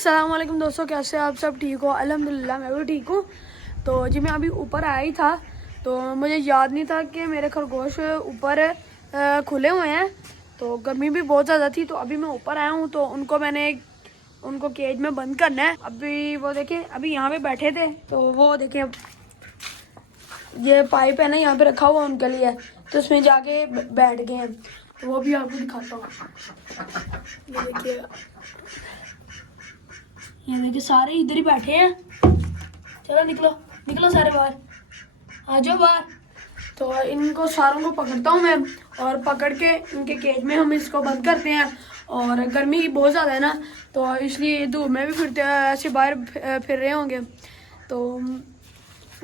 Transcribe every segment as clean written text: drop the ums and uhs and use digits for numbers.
अस्सलाम वालेकुम दोस्तों, कैसे आप सब? ठीक हो? अल्हम्दुलिल्लाह मैं भी ठीक हूँ। तो जी मैं अभी ऊपर आया ही था, तो मुझे याद नहीं था कि मेरे खरगोश ऊपर खुले हुए हैं। तो गर्मी भी बहुत ज़्यादा थी, तो अभी मैं ऊपर आया हूँ। तो उनको केज में बंद करना है। अभी वो देखें, अभी यहाँ पे बैठे थे, तो वो देखें ये पाइप है ना यहाँ पे रखा हुआ उनके लिए, तो उसमें जाके बैठ गए हैं। तो वो भी आपको दिखाता हूँ। ये देखिए सारे इधर ही बैठे हैं। चलो निकलो निकलो सारे बाहर, आ जाओ बाहर। तो इनको सारों को पकड़ता हूँ मैं, और पकड़ के इनके केज में हम इसको बंद करते हैं। और गर्मी बहुत ज़्यादा है ना, तो इसलिए धूप में भी फिरते ऐसे बाहर फिर रहे होंगे। तो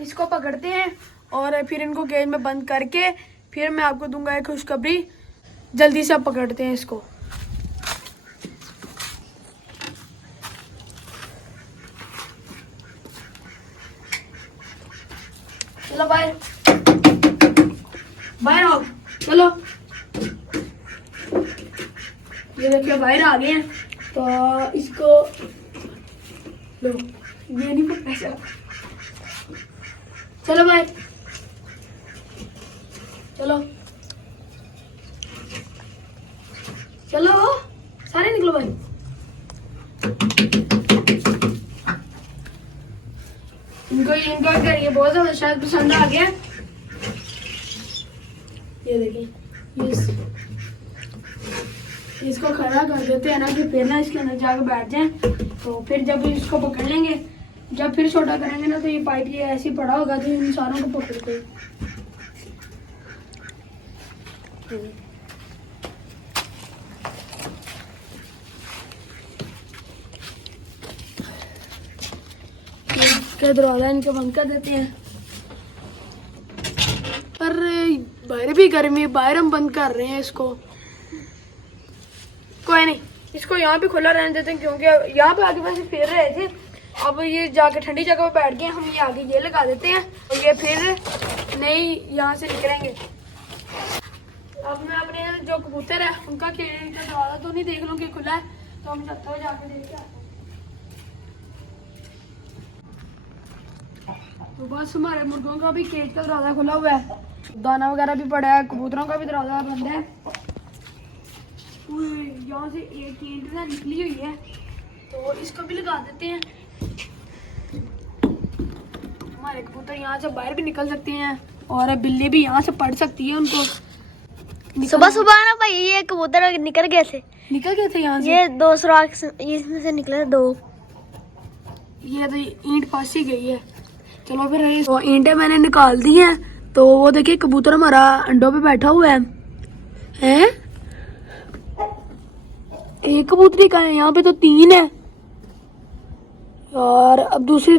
इसको पकड़ते हैं और फिर इनको केज में बंद करके फिर मैं आपको दूंगा एक खुशखबरी। जल्दी से आप पकड़ते हैं इसको। चलो बाहर बाहर आओ, चलो। ये देखिए बाहर आ गए हैं। तो इसको लो, ये नहीं पकड़ा ऐसा। चलो बाहर, चलो चलो सारे निकलो भाई। इनको अगर ये बहुत ज्यादा शायद पसंद आ गया। ये देखिए इसको खड़ा कर देते हैं ना, कि फिर ना इसके अंदर जाकर बैठ जाए। तो फिर जब इसको पकड़ लेंगे, जब फिर छोटा करेंगे ना, तो ये पाइप ये ऐसे ही पड़ा होगा, तो इन सारों को पकड़ते के दरवाजा इनके बंद कर देते हैं। पर बाहर भी गर्मी, बाहर हम बंद कर रहे हैं इसको। कोई नहीं, इसको यहाँ पे खुला रहने देते हैं, क्योंकि यहाँ पे आगे वैसे फिर रहे थे। अब ये जाके ठंडी जगह पे बैठ गए, हम ये आगे ये लगा देते हैं, और ये फिर नहीं यहाँ से निकलेंगे। अब मैं अपने जो कबूतर है उनका केज का दरवाजा तो नहीं देख लूँ कि खुला है, तो हम छत पर जाके देख के आते हैं। तो बस हमारे मुर्गों का भी केज का दरवाजा खुला हुआ है, दाना वगैरह भी पड़ा है, कबूतरों का भी दरवाजा बंद है। यहाँ से एक ईंट ना निकली हुई है, तो इसको भी लगा देते हैं। हमारे कबूतर यहाँ से बाहर भी निकल सकते हैं, और बिल्ली भी यहाँ से पड़ सकती है उनको। सुबह सुबह ना भाई ये कबूतर निकल गए थे यहाँ से। ये 2 सुराख इसमें से निकले थे 2। ये तो ईंट पास ही गई है। चलो फिर तो ईंटें मैंने निकाल दी हैं। तो वो देखिए कबूतर हमारा अंडों पे बैठा हुआ है। हैं? एक कबूतरी का है, यहाँ पे तो 3 है। और अब दूसरी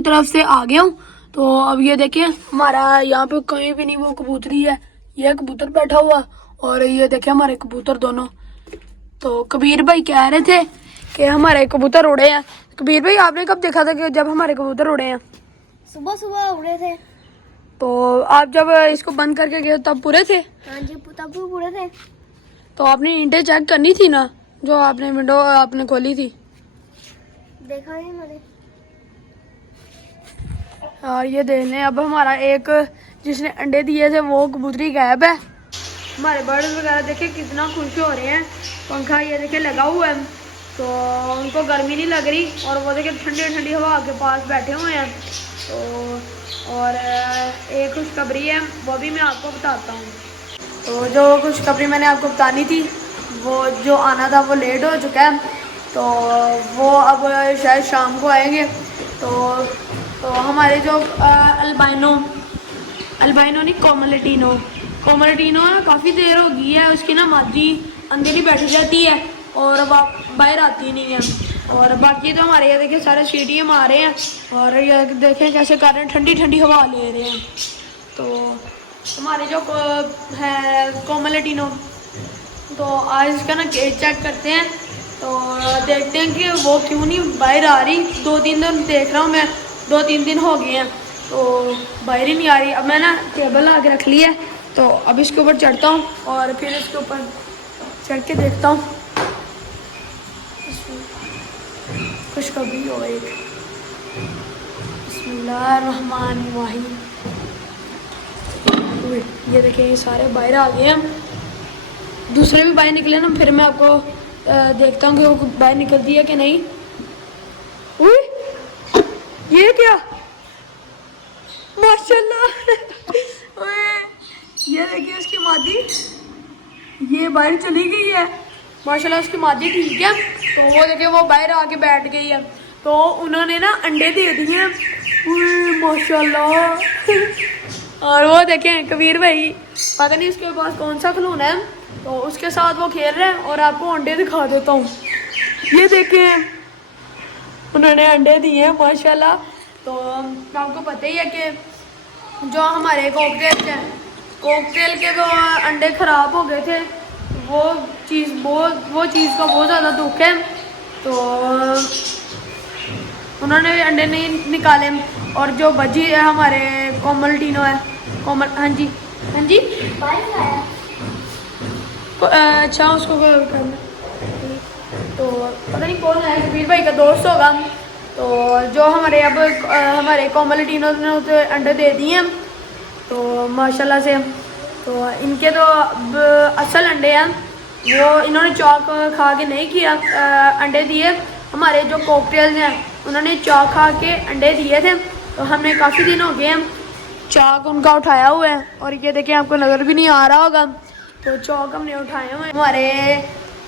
तरफ से आ गया हूँ। तो अब ये देखिए हमारा यहाँ पे कहीं भी नहीं वो कबूतरी है, ये कबूतर बैठा हुआ, और ये देखिए हमारे कबूतर दोनों। तो कबीर भाई कह रहे थे कि हमारे कबूतर उड़े हैं। कबीर भाई आपने कब देखा था कि जब हमारे कबूतर उड़े हैं? सुबह सुबह उड़े थे। तो आप जब इसको बंद करके गए तब पूरे थे? हाँ जी, तब भी उड़े थे। तो आपने ईंटें चेक करनी थी ना, जो आपने विंडो आपने खोली थी। देखा नहीं मैंने। और ये देख लें, अब हमारा एक जिसने अंडे दिए थे वो कबूतरी गायब है। हमारे बर्ड्स वगैरह देखे कितना खुश हो रहे हैं। पंखा ये देखे लगा हुआ है, तो उनको गर्मी नहीं लग रही, और वो देखे ठंडी ठंडी हवा के पास बैठे हुए हैं। तो और एक खुशखबरी है, वो भी मैं आपको बताता हूँ। तो जो खुशखबरी मैंने आपको बतानी थी, वो जो आना था वो लेट हो चुका है। तो वो अब शायद शाम को आएंगे। तो हमारे जो अल्बाइनो नहीं, कोमलटिनो ना काफ़ी देर हो गई है, उसकी ना मादी अंदर ही बैठ जाती है और बाहर आती नहीं है। और बाकी तो हमारे ये देखिए सारे सीटियाँ मार रहे हैं, और ये देखें कैसे कर रहे हैं, ठंडी ठंडी हवा ले रहे हैं। तो हमारे जो है कोमलटिनो, तो आज इसका ना केज चेक करते हैं। तो देखते हैं कि वो क्यों नहीं बाहर आ रही। 2-3 दिन देख रहा हूँ मैं, 2-3 दिन हो गए हैं, तो बाहर ही नहीं आ रही। अब मैं ना टेबल आके रख ली है, तो अब इसके ऊपर चढ़ता हूँ और फिर इसके ऊपर चढ़ के देखता हूँ। खुशखबरी हो एक। बिस्मिल्लाहिर्रहमानिर्रहीम। ये देखें ये सारे बाहर आ गए हैं, दूसरे भी बाहर निकले ना, फिर मैं आपको देखता हूँ कि वो बाहर निकलती है कि नहीं। उई, ये क्या, माशाल्लाह। ओए, ये देखिए उसकी मादी, ये बाहर चली गई है माशाल्लाह। उसकी मादी ठीक है, तो वो देखिए वो बाहर आके बैठ गई है, तो उन्होंने ना अंडे दे दिए हैं। ओए, माशाल्लाह। और वो देखें कबीर भाई, पता नहीं उसके पास कौन सा खिलौना है, तो उसके साथ वो खेल रहे हैं। और आपको अंडे दिखा देता हूँ, ये देखें उन्होंने अंडे दिए हैं माशाल्लाह। तो आपको पता ही है कि जो हमारे कॉकटेल के जो अंडे ख़राब हो गए थे, वो चीज़ का बहुत ज़्यादा दुख है। तो उन्होंने भी अंडे नहीं निकाले। और जो बजी है हमारे कोमल टीनो है, कोमल, हाँ जी हाँ जी, अच्छा उसको करना, तो पता नहीं कौन है, कबीर भाई का दोस्त होगा। तो जो हमारे अब हमारे कोमल टीनो ने उसे अंडे दे दिए हैं, तो माशाल्लाह से। तो इनके तो असल अंडे हैं, वो इन्होंने चौक खा के नहीं किया, अंडे दिए। हमारे जो कॉकटेल्स हैं उन्होंने चौक खा के अंडे दिए थे, तो हमने काफ़ी दिन हो गए हैं चौक उनका उठाया हुआ है। और ये देखें आपको नज़र भी नहीं आ रहा होगा, तो चौक हमने उठाए हुए हैं, हमारे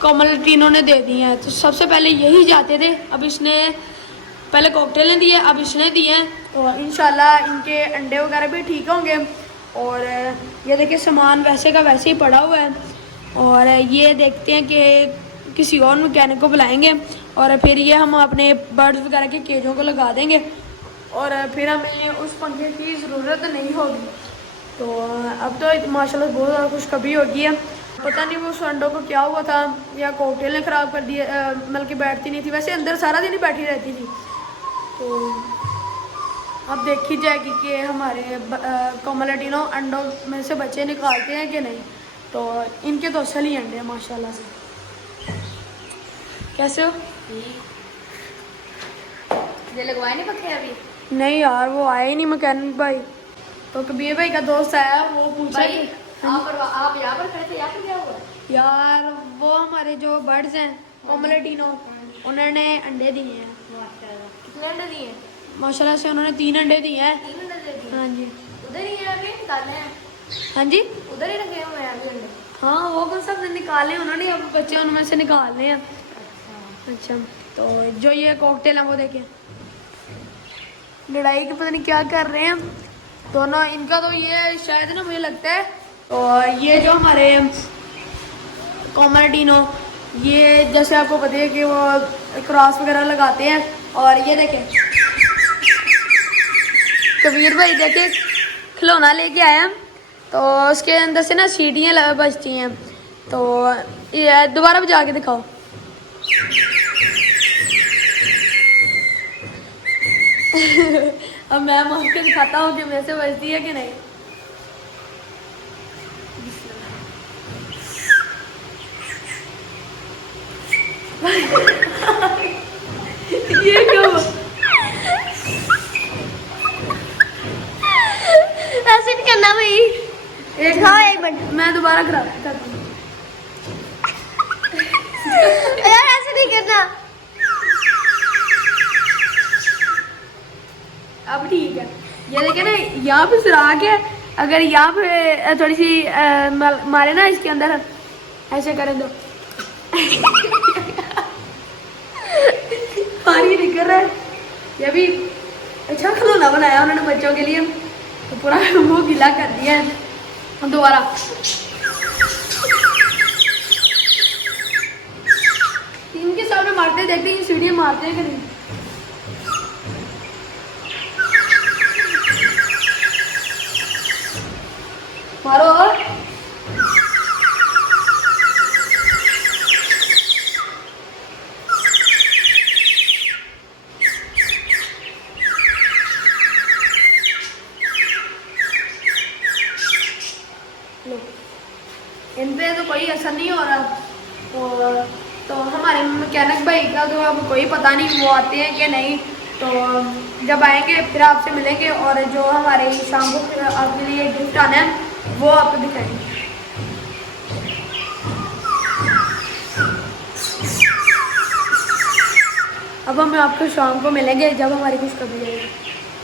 कोमल टीनों ने दे दिए हैं। तो सबसे पहले यही जाते थे, अब इसने पहले कॉकटेलें दिए, अब इसने दिए हैं। तो इंशाल्लाह इनके अंडे वगैरह भी ठीक होंगे। और ये देखिए सामान वैसे का वैसे ही पड़ा हुआ है। और ये देखते हैं कि किसी और मैकेनिक को बुलाएंगे, और फिर ये हम अपने बर्ड्स वगैरह के केजों को लगा देंगे, और फिर हमें उस पंखे की ज़रूरत नहीं होगी। तो अब तो माशाल्लाह बहुत ज़्यादा खुशखबरी होगी है। पता नहीं वो उस अंडों को क्या हुआ था, या कॉकटेल ने ख़राब कर दिए, मतलब कि बैठती नहीं थी, वैसे अंदर सारा दिन ही बैठी रहती थी। तो अब देखी जाएगी कि हमारे कोमल टीनो अंडों में से बच्चे निकालते हैं कि नहीं। तो इनके तो असल ही अंडे हैं माशाल्लाह से। कैसे हो? ये लगवाए नहीं पखे अभी? नहीं यार, वो आए ही नहीं मैकेनिक भाई। तो कबीर भाई का दोस्त आया, वो पूछा भाई आप यहाँ पर खड़े थे, यहाँ पर क्या हुआ? यार वो हमारे जो बर्ड्स हैं कोमल टीनो, उन्होंने अंडे दिए हैं। कितने अंडे दिए? माशाल्लाह से उन्होंने 3 अंडे दिए हैं। 3 अंडे दे दिए? हाँ जी उधर ही है अभी, निकालने हैं? हाँ जी, उधर ही रखे हुए हैं अभी अंडे? हाँ वो कौन सा निकाले उन्होंने, अब बच्चे उनमें से निकालने हैं। अच्छा, तो जो ये कॉकटेल है वो देखिए लड़ाई के पता नहीं क्या कर रहे हैं दोनों। इनका तो ये शायद ना मुझे लगता है, और ये जो हमारे कोमल टीनो, ये जैसे आपको पता है कि वो क्रॉस वगैरह लगाते हैं। और ये देखें कबीर भाई देखे खिलौना लेके आया, तो उसके अंदर से ना सीटियाँ बजती हैं। तो ये दोबारा बजा के दिखाओ। अब मैं मार के दिखाता हूँ कि वैसे बजती है कि नहीं। ये क्या हुआ? ऐसे नहीं करना भाई, एक मिनट मैं दोबारा करता हूँ। यार ऐसे नहीं करना। अब ठीक है, ये देखे ना यहाँ पे सुराख है, अगर यहाँ पे थोड़ी सी मारे ना इसके अंदर, ऐसे करें तो पानी निकल रहा है। ये भी अच्छा खिलौना बनाया उन्होंने बच्चों के लिए, तो पूरा मुंह गीला कर दिया है। दोबारा इनके सामने मारते देखते हैं, ये सीढ़ियाँ मारते हैं कि नहीं। मारो और लो, इन पे तो कोई असर नहीं हो रहा। और तो हमारे मैकेनिक भाई का तो अब कोई पता नहीं वो आते हैं कि नहीं, तो जब आएंगे फिर आपसे मिलेंगे और जो हमारे शाम को फिर आपके लिए गिफ्ट आना है वो आपको दिखाएंगे। अब हम आपको शाम को मिलेंगे जब हमारी खुशखबरी आएगी।